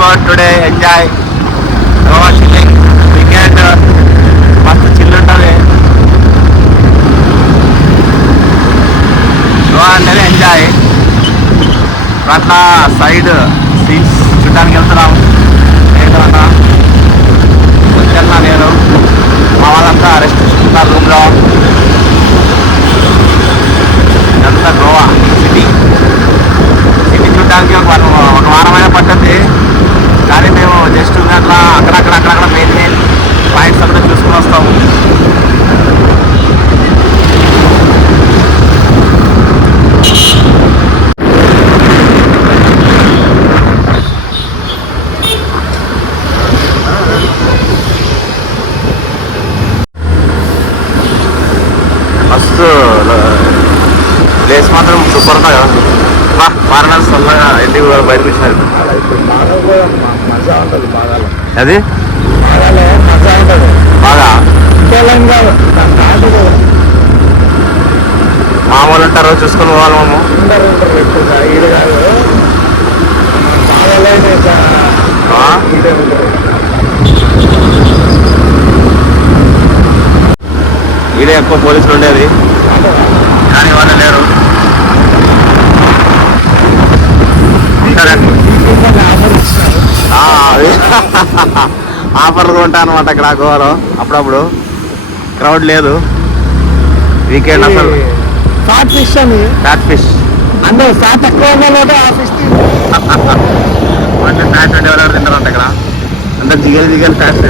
about today. Enjoy. Goa chilling. Weekend. Mast chill untadi. Goa antene enjoy. అట్లా side scenes చూడడానికి వెళ్తున్నాం. ఏంటన్నా వచ్చేనా నేను మా వాళ్ళంతా రెస్ట్ తీసుకుంటారు రూమ్లో. ఇదంతా గోవా సిటీ చూడడానికి ఒక వారమైన పట్టద్ది. కానీ మేము జస్ట్ అట్లా అక్కడక్కడ మెయిన్ పాయింట్స్ అంతా చూసుకుని వస్తాము. మస్తు ప్లేస్ మాత్రం సూపర్ ఉందా కదా. వారణాసి చల్లగా ఇంటికి బయటకు వచ్చినారు. మజా ఉంటుంది బాగా. అది బాగాలే మజా ఉంటుంది బాగా. తెలంగాణ మామూలు ఉంటారు చూసుకుని పోవాలి. మాము ఉంటారు ఎక్కువగా ఇది కాదు ఈడే ఎక్కువ పోలీసులు ఉండేది కానీ వాళ్ళు లేరు. ఆఫర్లు కొంటా అనమాట ఇక్కడ గోవాలో. అప్పుడప్పుడు క్రౌడ్ లేదు. వీకెండ్ అసలు ఫ్యాట్ ఫిష్ అని ఫ్యాట్ ఫిష్ అందరూ ఫ్యాట్ ఎక్కువ ఆ ఫిష్ అంటే ఫ్యాట్ అంటే ఎవరెవరు తింటారంట ఇక్కడ. అంత జిగలు ఫ్యాట్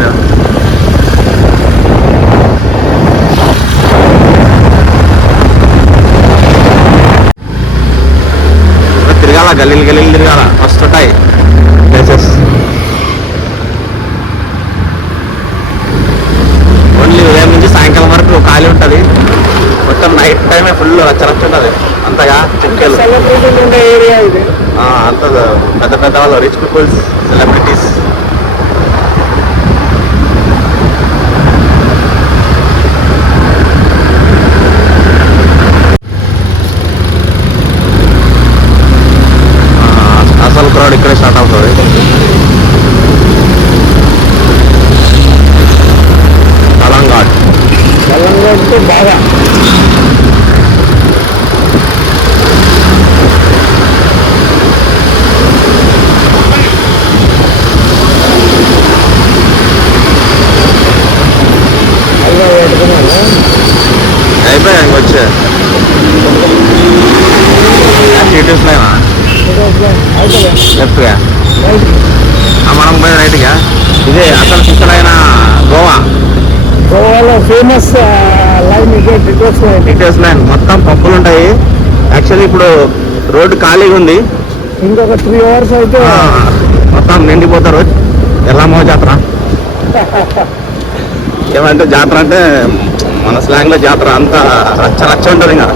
తిరగాల. గల్లీలు తిరగాల. మస్తు ఉంటాయి ప్లేసెస్. ఓన్లీ ఉదయం నుంచి సాయంకాలం వరకు ఖాళీ ఉంటుంది. మొత్తం నైట్ టైమే ఫుల్ రచ్చరచ్చు ఉంటుంది. అంతగా చెక్కలు ఏరియా ఇది. అంత పెద్ద వాళ్ళు రిచ్ పీపుల్స్, సెలబ్రిటీస్. అసలు క్రౌడ్ ఇక్కడే స్టార్ట్ అవుతుంది. కలంఘాట్ బాగా అయిపోయా ఇంకొచ్చే టీటీస్లైనా లెఫ్ట్గా మనం పోయి రైట్గా. ఇదే అసలు సిస్టరైన గోవాలో ఫేమస్ లైన్ డీటెయిల్స్ లైన్. మొత్తం పప్పులు ఉంటాయి. యాక్చువల్లీ ఇప్పుడు రోడ్డు ఖాళీగా ఉంది. ఇంకొక 3 hours అయితే మొత్తం నిండిపోతారు. ఎల్లమ్మ జాతర. ఏమంటే జాతర అంటే మన స్లాంగ్లో జాతర. అంతా రచ్చ ఉంటుంది. ఇంకా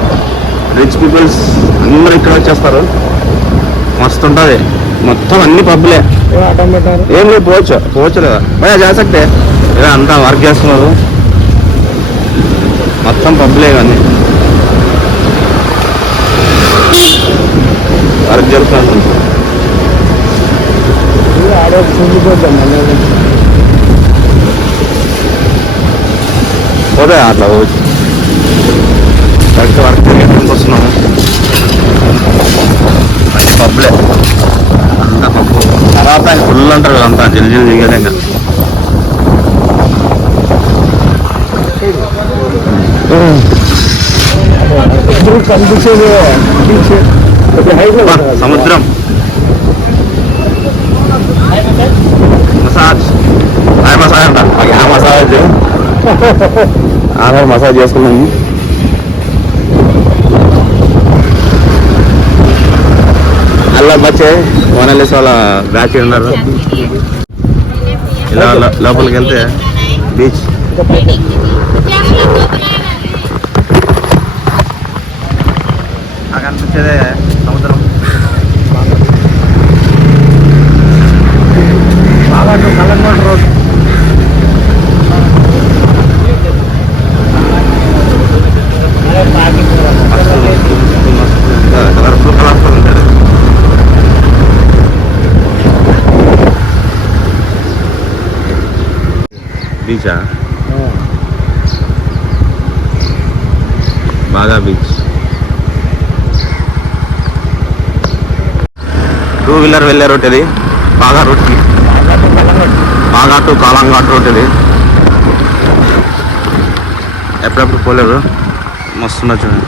రిచ్ పీపుల్స్ అందరూ ఇక్కడ వచ్చేస్తారు. మస్తు ఉంటుంది. మొత్తం అన్ని పబ్బులే. ఏం లేదు పోవచ్చు లేదా భయ చేసక్తే ఇలా అంతా వర్క్ చేస్తున్నారు. మొత్తం పబ్బులే కానీ వర్క్ జరుగుతున్నారు. పోతే అట్లా పోవచ్చు. కరెక్ట్ వర్క్ చేయడానికి వస్తున్నాము. పబ్బులే అంతా పప్పు. తర్వాత ఫుల్ అంటారు అంతా జల్జీ దిగలే. ఇంకా కనిపించేది సముద్రం. మసాజ్ అంట. మసాజ్ చేసుకున్నాము. అలా బచ్చే వనలేసి వాళ్ళ బ్యాచ్ ఉన్నారు. ఇలా లోపలికి వెళ్తే బీచ్. నాకు అనిపించేదే సముద్రం. బాగా కలంగోట్ రోడ్. కలర్ఫుల్ ఉంటుంది. బీచా? బాగా బీచ్. 2 వీలర్ వెళ్ళే రూట్ ఇది, బాగా రూట్కి. బాగా టు కాలంఘాట్ రూట్ ఇది. ఎప్పుడెప్పుడు పోలేరు, మస్తున్నా చూడండి.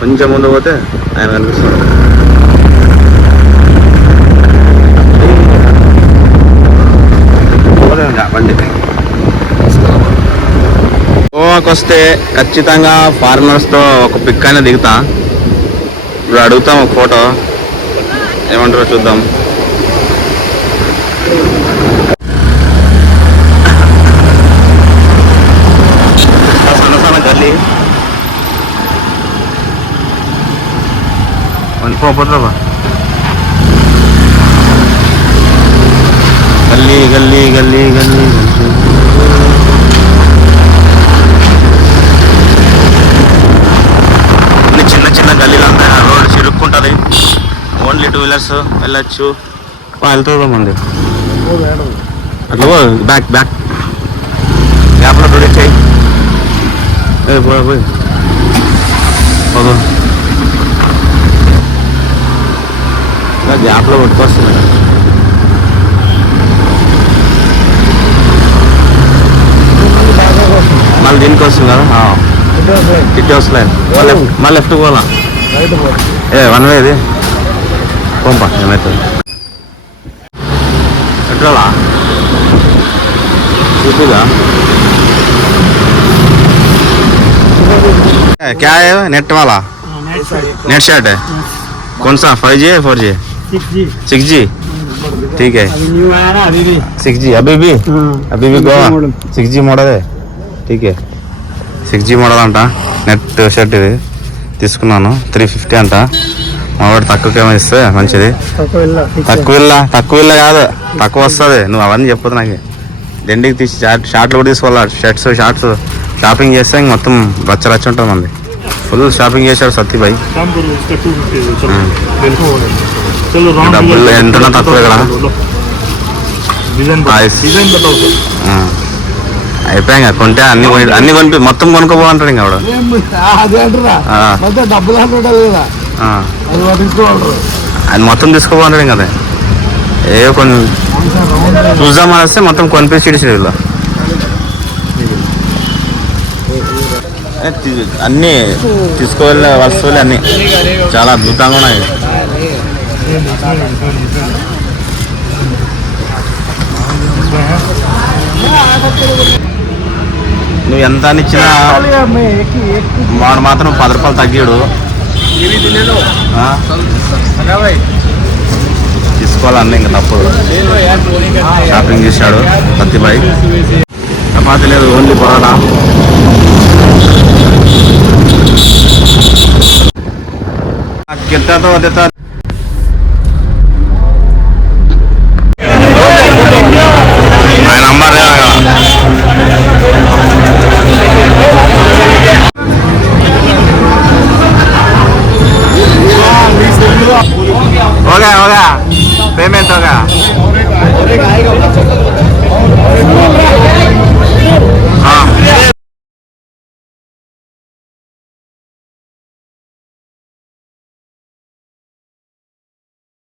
కొంచెం ముందు పోతే ఆయన కనిపిస్తారు. బండి గోవాకి వస్తే ఖచ్చితంగా ఫారినర్స్తో ఒక పిక్ అయినా దిగుతా. ఇప్పుడు అడుగుతాం ఒక ఫోటో, ఏమంటారో చూద్దాం. సన్న సన్న గల్లీ పోతుందా? గల్లీ గల్లీ గల్లీ గల్లీ చిన్న చిన్న గల్లీలు అంతా రోడ్ చిరుక్కుంటుంది. ఓన్లీ 2 వీలర్స్ వెళ్ళచ్చు. వెళ్తుందా మంది అట్లా బ్యాక్ బ్యాక్ గ్యాప్లో దొరికాయి. పోయి గ్యాప్లో పట్టుకొస్తుంది. మళ్ళీ దీనికి వస్తుంది కదా, ఇటు వస్తలేదు. మళ్ళీ లెఫ్ట్ పోవాలా? వన్ వే ఇది. పంపా ఏమవుతుంది పెట్రోలా చూపుగా. क्या है नेट वाला? नेट शर्ट है कौन सा? 5G है 4G? 6G. ठीक है 6G अभी भी गोवा 6G మోడల్. ठीक है 6G మోడల్ అంట. నెట్ షర్ట్ ఇది తీసుకున్నాను. 350 అంట. మావాడు తక్కువకేమో ఇస్తే మంచిది. తక్కువ ఇల్ల కాదు, తక్కువ వస్తుంది. నువ్వు అవన్నీ చెప్పదు నాకు. దండికి తీసి షార్ట్లు కూడా తీసుకోవాలి. షార్ట్స్ షాపింగ్ చేస్తే ఇంక మొత్తం రచ్చ ఉంటుంది మంది. ఫుల్ షాపింగ్ చేశారు సత్యభాయ్. డబ్బులు ఎంతనా తక్కువ ఇక్కడ. అయిపోయా కొంటే అన్ని కొనిపి మొత్తం కొనుక్కోపోంటాడు ఇంకా ఆవిడ. ఆయన మొత్తం తీసుకోపోంటాడు ఇంకా. ఏ కొన్ని చూద్దామని వస్తే మొత్తం కొనిపించి ఇడిచాడు వీళ్ళు. అన్నీ తీసుకోవాలి వస్తువులు అన్నీ చాలా అద్భుతంగా ఉన్నాయి. నువ్వు ఎంత అని ఇచ్చినా వాడు మాత్రం 10 రూపాయలు తగ్గాడు. తీసుకోవాలన్నీ ఇంకా తప్పదు. షాపింగ్ చేశాడు సత్యబాయ్. చపాతీ లేదు, ఓన్లీ పరోటా. कितना तो देता